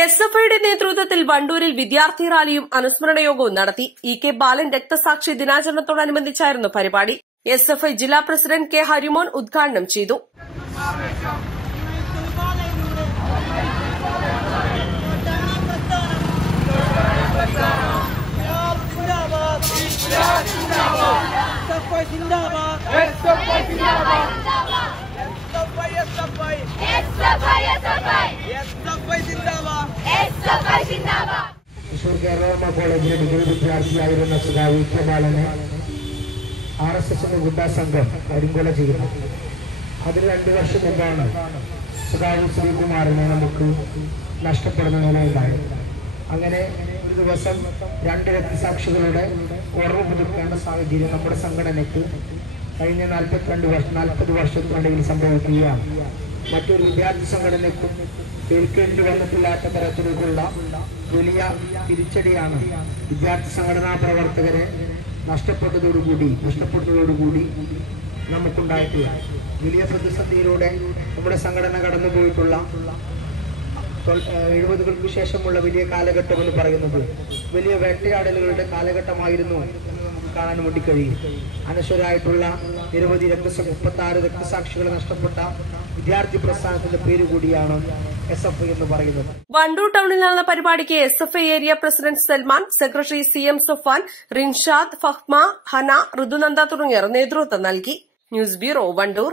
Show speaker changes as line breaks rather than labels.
S F ഐയുടെ നേതൃത്വത്തിൽ വണ്ടൂരിൽ വിദ്യാർത്ഥി റാലിയും അനുസ്മരണ യോഗവും നടത്തി. ഇ കെ ബാലൻ രക്തസാക്ഷി ദിനാചരണത്തോടനുബന്ധിച്ചായിരുന്നു പരിപാടി. എസ് എഫ് ഐ ജില്ലാ പ്രസിഡന്റ് കെ ഹരിമോൻ ഉദ്ഘാടനം ചെയ്തു.
കേരളവർമ്മ കോളേജിലെ ഡിഗ്രി വിദ്യാർത്ഥിയായിരുന്ന സുധാവി കെ ബാലനെ ആർ എസ് എസിന്റെ ഗുണ്ടാ സംഘം കരിങ്കൊല ചെയ്യുന്നു അതിന് രണ്ടു വർഷം മുമ്പാണ് സുധാവി ശ്രീകുമാറിനെ നമുക്ക് നഷ്ടപ്പെടുന്ന നിലയുണ്ടായത് അങ്ങനെ ഒരു ദിവസം രണ്ട് രക്തസാക്ഷികളുടെ ഓർമ്മ പുതുക്കേണ്ട സാഹചര്യം നമ്മുടെ സംഘടനയ്ക്ക് കഴിഞ്ഞ നാൽപ്പത്തിരണ്ട് വർഷം നാൽപ്പത് വർഷത്തിനിടയിൽ സംഭവിക്കുകയാണ്. മറ്റൊരു വിദ്യാർത്ഥി സംഘടനയ്ക്കും ഏൽക്കേണ്ടി വന്നിട്ടില്ലാത്ത തരത്തിലേക്കുള്ള വലിയ തിരിച്ചടിയാണ് വിദ്യാർത്ഥി സംഘടനാ പ്രവർത്തകരെ നഷ്ടപ്പെട്ടതോടുകൂടി നഷ്ടപ്പെട്ടതോടുകൂടി നമുക്കുണ്ടായിട്ടില്ല വലിയ പ്രതിസന്ധിയിലൂടെ നമ്മുടെ സംഘടന കടന്നുപോയിട്ടുള്ള എഴുപതുകൾക്ക് ശേഷമുള്ള വലിയ കാലഘട്ടം എന്ന് പറയുന്നത് വലിയ വേട്ടയാടലുകളുടെ കാലഘട്ടമായിരുന്നു. കാണാൻ വേണ്ടി കഴിയും അനശ്വരായിട്ടുള്ള നിരവധി രക്തസ മുപ്പത്തി ആറ് രക്തസാക്ഷികളെ നഷ്ടപ്പെട്ട വിദ്യാർത്ഥി പ്രസ്ഥാനത്തിന്റെ പേര് കൂടിയാണ് എസ് എഫ് ഐ എന്ന് പറയുന്നത്.
വണ്ടൂർ ടൌണിൽ നടന്ന പരിപാടിക്ക് S F I area president Salman secretary C M Sufan Rinshad Fahma Hana Rithunanda തുടങ്ങിയവർ നേതൃത്വം നൽകി. News bureau Wandoor.